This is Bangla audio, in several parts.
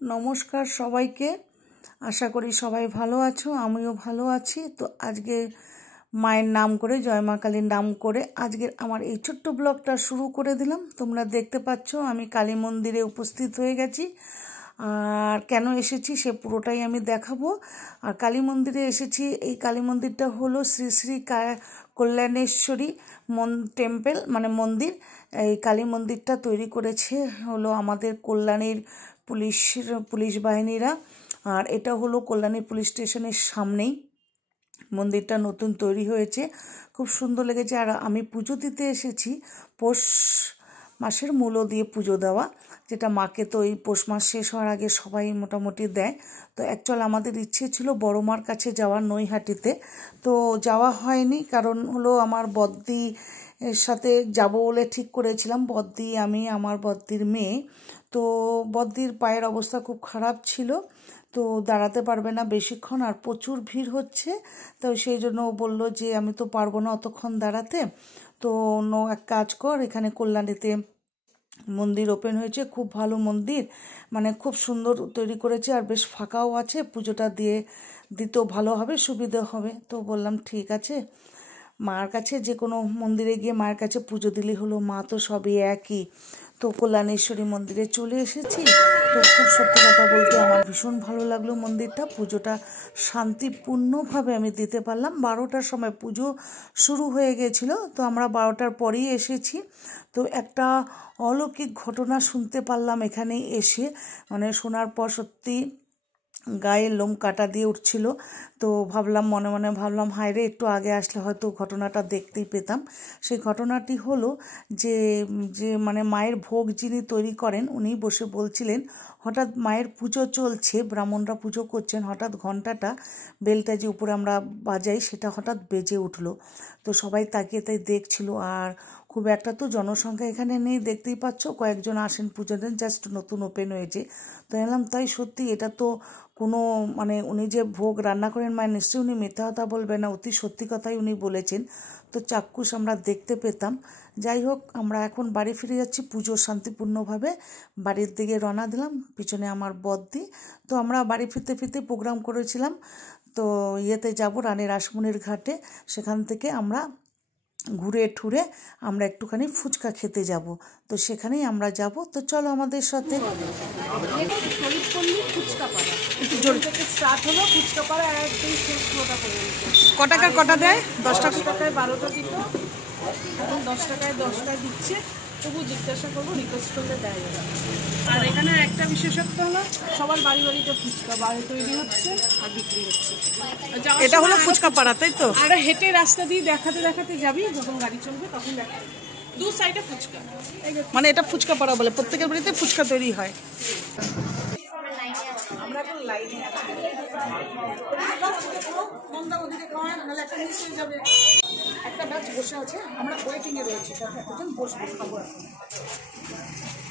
নমস্কার সবাইকে। আশা করি সবাই ভালো আছো, আমিও ভালো আছি। তো আজকে মায়ের নাম করে, জয় মা কালীর নাম করে আজকের আমার এই ছোট্ট ব্লগটা শুরু করে দিলাম। তোমরা দেখতে পাচ্ছ আমি কালী মন্দিরে উপস্থিত হয়ে গেছি। আর কেন এসেছি সে পুরোটাই আমি দেখাবো। আর কালী মন্দিরে এসেছি, এই কালী মন্দিরটা হলো শ্রী শ্রী কল্যাণেশ্বরী টেম্পল, মানে মন্দির। এই কালী মন্দিরটা তৈরি করেছে হলো আমাদের কল্যাণীর পুলিশ বাহিনীরা। আর এটা হলো কল্যাণী পুলিশ স্টেশনের সামনেই মন্দিরটা নতুন তৈরি হয়েছে, খুব সুন্দর লেগেছে। আর আমি পুজো দিতে এসেছি, পৌষ মাসের মূলো দিয়ে পুজো দেওয়া, যেটা মাকে তো এই পৌষ মাস শেষ হওয়ার আগে সবাই মোটামুটি দেয়। তো অ্যাকচুয়াল আমাদের ইচ্ছে ছিল বড় মার কাছে যাওয়ার, নৈহাটিতে, তো যাওয়া হয়নি। কারণ হলো আমার বদ্দি এর সাথে যাব বলে ঠিক করেছিলাম, বদ্দি, আমি, আমার বদ্দির মেয়ে। তো বদ্দির পায়ের অবস্থা খুব খারাপ ছিল, তো দাঁড়াতে পারবে না বেশিক্ষণ, আর প্রচুর ভিড় হচ্ছে। তো সেই জন্য ও বললো যে আমি তো পারবো না অতক্ষণ দাঁড়াতে, তো অন্য এক কাজ কর, এখানে কল্যাণীতে মন্দির ওপেন হয়েছে, খুব ভালো মন্দির, মানে খুব সুন্দর তৈরি করেছে, আর বেশ ফাঁকাও আছে, পুজোটা দিতেও ভালো হবে, সুবিধা হবে। তো বললাম ঠিক আছে, মার কাছে যে কোনো মন্দিরে গিয়ে মায়ের কাছে পুজো দিলেই হলো, মা তো সবই একই। তো কল্যাণেশ্বরী মন্দিরে চলে এসেছি। তো খুব সত্যি কথা বলতে আমার ভীষণ ভালো লাগলো মন্দিরটা, পুজোটা শান্তিপূর্ণভাবে আমি দিতে পারলাম। 12টার সময় পুজো শুরু হয়ে গেছিলো, তো আমরা 12টার পরেই এসেছি। তো একটা অলৌকিক ঘটনা শুনতে পারলাম এখানে এসে, মানে শোনার পর সত্যি গায়ের লোম কাটা দিয়ে উঠছিল। তো ভাবলাম, মনে মনে ভাবলাম, হায় রে, একটু আগে আসলে হয়তো ঘটনাটা দেখতেই পেতাম। সেই ঘটনাটি হলো যে যে মানে মায়ের ভোগ যিনি তৈরি করেন উনি বসে বলছিলেন, হঠাৎ মায়ের পুজো চলছে, ব্রাহ্মণরা পুজো করছেন, হঠাৎ ঘন্টাটা, বেলটা যে উপরে আমরা বাজাই, সেটা হঠাৎ বেজে উঠলো। তো সবাই তাকিয়ে তাই দেখছিল। আর খুব একটা তো জনসংখ্যা এখানে নেই, দেখতেই পাচ্ছ, কয়েকজন আসেন পুজো দেন, জাস্ট নতুন ওপেন হয়েছে। তো এলাম, তাই সত্যি এটা তো কোনো, মানে উনি যে ভোগ রান্না করেন মায়ের, নিশ্চয়ই উনি মিথ্যা কথা বলবেন না, অতি সত্যি কথাই উনি বলেছেন। তো চাক্ষুষ আমরা দেখতে পেতাম। যাই হোক, আমরা এখন বাড়ি ফিরে যাচ্ছি পুজো শান্তিপূর্ণভাবে, বাড়ির দিকে রওনা দিলাম, পিছনে আমার বদ্দি। তো আমরা বাড়ি ফিরতে ফিরতে প্রোগ্রাম করেছিলাম, তো ইয়েতে যাব, রানী রাসমণির ঘাটে, সেখান থেকে আমরা ঘুরে ঠুরে আমরা একটুখানি ফুচকা খেতে যাব। তো সেখানেই আমরা যাব। তো চলো আমাদের সাথে। কটা দেয়? 10 টাকায় 12টা দিত, এখন 10 টাকায় 10টা দিচ্ছে। তবু জিজ্ঞাসা করবো, রিকোয়েস্ট করলে দেয়। আর এখানে একটা বিশেষত্ব হলো, সবার বাড়ি বাড়িতে ফুচকা বাড়ি তৈরি হচ্ছে আর বিক্রি হচ্ছে। এটা হলো ফুচকা পাড়া, তাই তো? আর হেঁটে রাস্তা দিয়ে দেখাতে দেখাতে যাবি, যখন গাড়ি চলবে তখন দেখাবি দু সাইডে ফুচকা, মানে এটা ফুচকা পাড়া বলে। প্রত্যেকের বাড়িতে ফুচকা তৈরি হয়। আমরা এখন লাইনে একটা ব্যাচ বসে আছে, আমরা ওয়েটিং এ রয়েছি, এখন বসবো, খাবো এখন।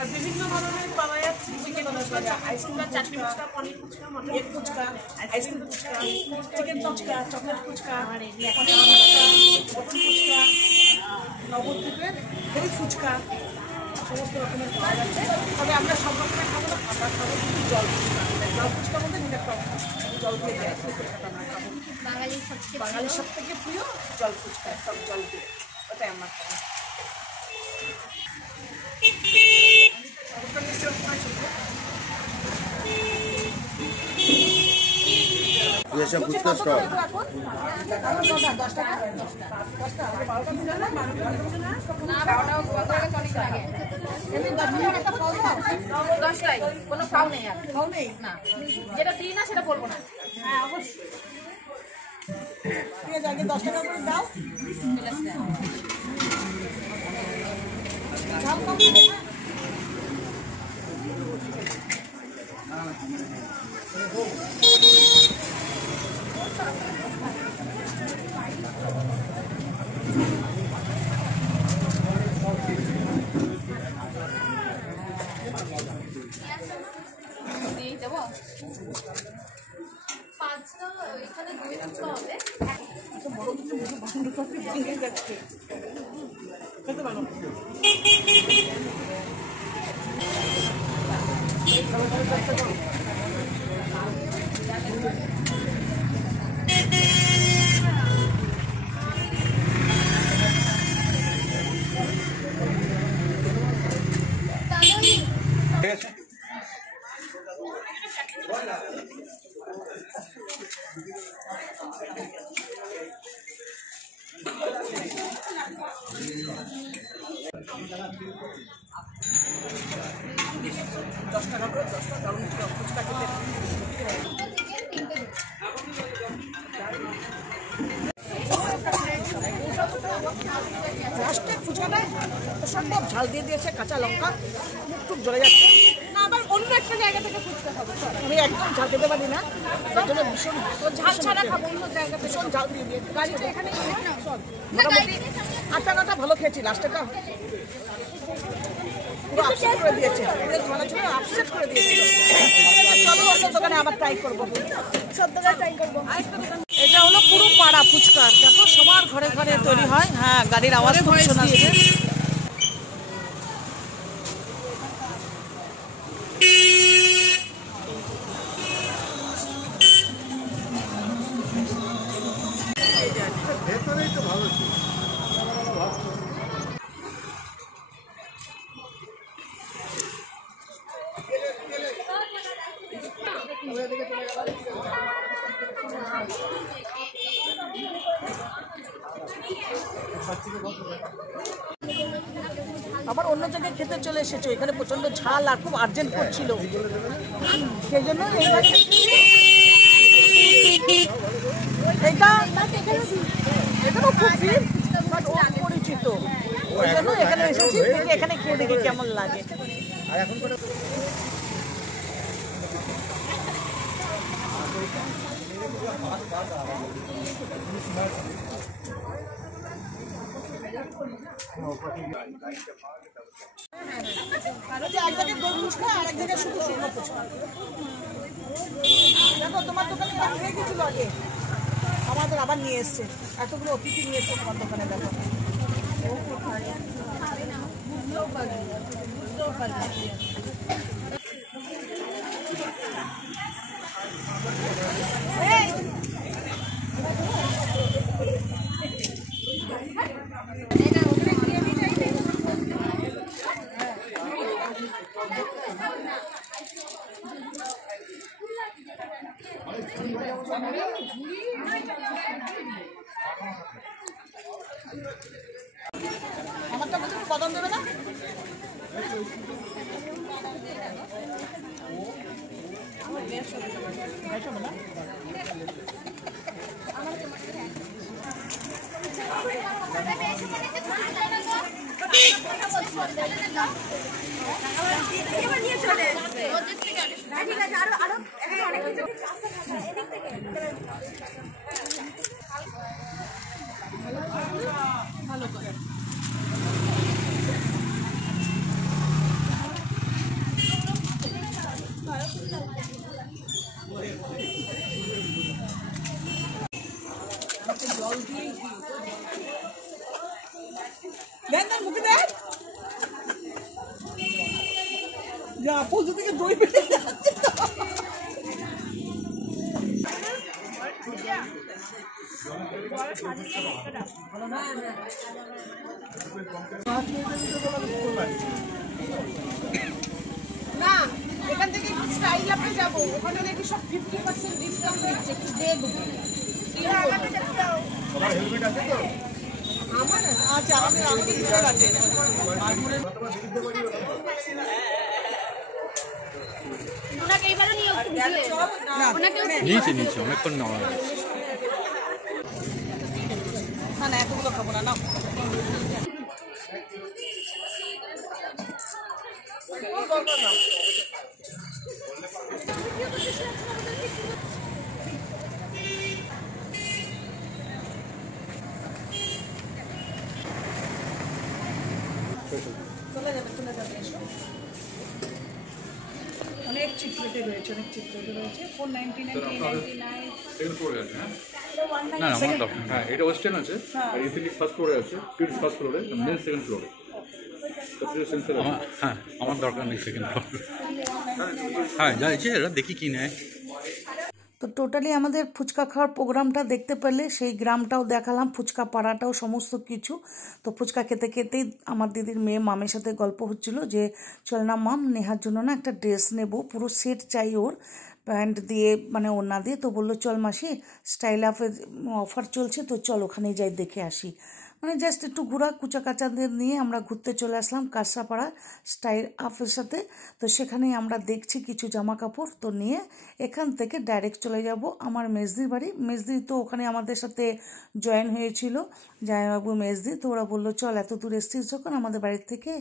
আর বিভিন্ন ধরনের পাওয়া যাচ্ছে, chicken fuchka, ice cream, chutney fuchka, paneer fuchka, egg fuchka, ice cream fuchka, chicken fuchka, chocolate fuchka, paneer fuchka, mutton fuchka, নবদ্বীপের দই ফুচকা, সমস্ত রকমের পাওয়া যাচ্ছে। তবে আমরা সব রকমের খাবো না, আমরা খাবো কিন্তু জল ফুচকা। জল ফুচকা বলতে যেটা জল দিয়ে দেয়, সেই ফুচকাটা আমরা খাবো। বাঙালির সব থেকে প্রিয় জল ফুচকা, সব জল দিয়ে, ওটাই আমরা খাবো। কোনো ফাউ নেই, আর ফাউ নেই না, যেটা দিই না সেটা বলবো না। হ্যাঁ অবশ্যই, ঠিক আছে, আগে 10 টাকা করে দাও। এখানে দই ফুচকা হবে, বড় কিছু বন্ধ করতে ভেঙে যাচ্ছে, খেতে পারো। লাস্টের ফুচকাটা সম্ভব ঝাল দিয়ে দিয়েছে, কাঁচা লঙ্কা, মুখ টুক জ্বলে যাচ্ছে। না, আবার অন্য একটা জায়গা থেকে ফুচকা খাবো। আমি একদম ঝাল খেতে পারি না, তার জন্য ভীষণ ঝাল ছাড়া খাবো অন্য জায়গা থেকে। ভীষণ ঝাল দিয়ে দিয়েছে। গাড়িটা এখানে মোটামুটি আটটা ভালো খেয়েছি, লাস্টেটা পুরো আপসেট করে দিয়েছে। ঝালা ছিল আপসেট করে দিয়েছিল। চলো অন্য দোকানে আবার ট্রাই করবো, সব দোকানে ট্রাই করবো। এটা হলো পুরো পাড়া ফুচকা, দেখো সবার ঘরে ঘরে তৈরি হয়। হ্যাঁ, গাড়ির আওয়াজ খুব শোনাচ্ছে। আবার অন্য জায়গায় খেতে চলে এসেছো, এখানে প্রচন্ড ঝাল আর খুব আর্জেন্ট করছিল, সেই জন্য এখানেও খুব ভিড়, বাট ও পরিচিত, ওই জন্য এখানে এসেছি। এখানে খেয়ে দেখি কেমন লাগে। এক জায়গায় দই ফুচকা আর এক জায়গায় শুধু শুকনো ফুচকা। দেখো তোমার দোকানে খেয়ে গেছিল আগে, আমাদের আবার নিয়ে এসছে, এতগুলো অতিথি নিয়ে এসছে তোমার দোকানে। দেখো আমারটা বলতে কদম দেবে না? ভালো করে জল দিয়ে দেন, মুখে দেন। যা পুজো থেকে দই পেটে যাচ্ছে। না, এখান থেকে স্টাইল আপে যাবো, ওখানে দেখি সব 50% ডিসকাউন্ট দিচ্ছে, একটু দেখবো। আচ্ছা, আমাদের ঘুরে গেছে। নিচে অনেকক্ষণ নেওয়া না না, এতগুলো খাবো না। চলে যাবে এসো। অনেক চিত্রতে রয়েছে, না আমার দরকার। হ্যাঁ, এটা ওয়েস্টার্ন আছে, আর ইথিলিক ফার্স্ট ফ্লোরে আছে, টুরিস্ট ফার্স্ট ফ্লোরে, মেন সেকেন্ড ফ্লোরে। হ্যাঁ, আমার দরকার নেই সেকেন্ড ফ্লোর। হ্যাঁ, যাইছে এরা দেখি কি নেয়। তো তো টোটালি আমাদের ফুচকা খাওয়ার প্রোগ্রামটা দেখতে পেলে, সেই গ্রামটাও দেখালাম, ফুচকা পাড়াটাও, সমস্ত কিছু। তো ফুচকা খেতে খেতেই আমার দিদির মেয়ে মামের সাথে গল্প হচ্ছিল যে চল না মাম, নেহার জন্য না একটা ড্রেস নেব, পুরো সেট চাই ওর, প্যান্ট দিয়ে মানে ওড়না দিয়ে। তো বললো চল মাসি, স্টাইল আপের অফার চলছে, তো চল ওখানেই যাই দেখে আসি। মানে জাস্ট একটু ঘোরা, কুচা কাচাদের নিয়ে আমরা ঘুরতে চলে আসলাম কাঁচরাপাড়া স্টাইল আপের সাথে। তো সেখানেই আমরা দেখছি কিছু জামা কাপড়, তো নিয়ে এখান থেকে ডাইরেক্ট চলে যাব আমার মেজদির বাড়ি। মেজদি তো ওখানে আমাদের সাথে জয়েন হয়েছিল, জামাইবাবু মেজদি। তো ওরা বললো চল এত দূর এসছিস যখন আমাদের বাড়ির থেকে,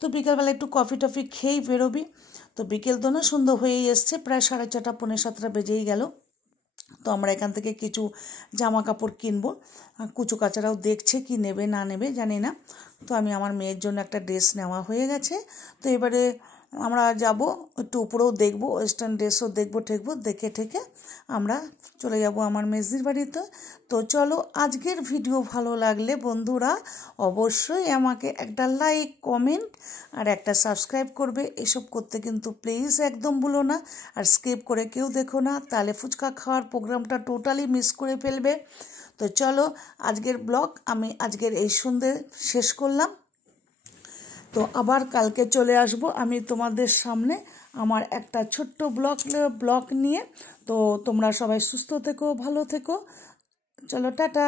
তো বিকালবেলা একটু কফি টফি খেয়েই বেরোবি। তো বিকেল তো না, সন্ধ্যা হয়েই এসছে, প্রায় 6:30 পৌনে 7টা বেজেই গেল। তো আমরা এখান থেকে কিছু জামা কাপড় কিনবো। কুচু কাচারাও দেখছে কি নেবে না নেবে জানি না। তো আমি আমার মেয়ের জন্য একটা ড্রেস নেওয়া হয়ে গেছে। তো এবারে আমরা যাব একটু উপরেও দেখবো, ওয়েস্টার্ন ড্রেসও দেখবো ঠেকবো, দেখে ঠেকে আমরা চলে যাব আমার মেজদির বাড়িতে। তো চলো, আজকের ভিডিও ভালো লাগলে বন্ধুরা অবশ্যই আমাকে একটা লাইক, কমেন্ট আর একটা সাবস্ক্রাইব করবে। এসব করতে কিন্তু প্লিজ একদম ভুলো না। আর স্কিপ করে কেউ দেখো না, তাহলে ফুচকা খাওয়ার প্রোগ্রামটা টোটালি মিস করে ফেলবে। তো চলো, আজকের ব্লগ আমি আজকের এই সন্ধ্যে শেষ করলাম। তো আবার কালকে চলে আসব আমি তোমাদের সামনে আমার একটা ছোট্ট ব্লগ নিয়ে। তো তোমরা সবাই সুস্থ থেকো, ভালো থেকো। চলো, টাটা।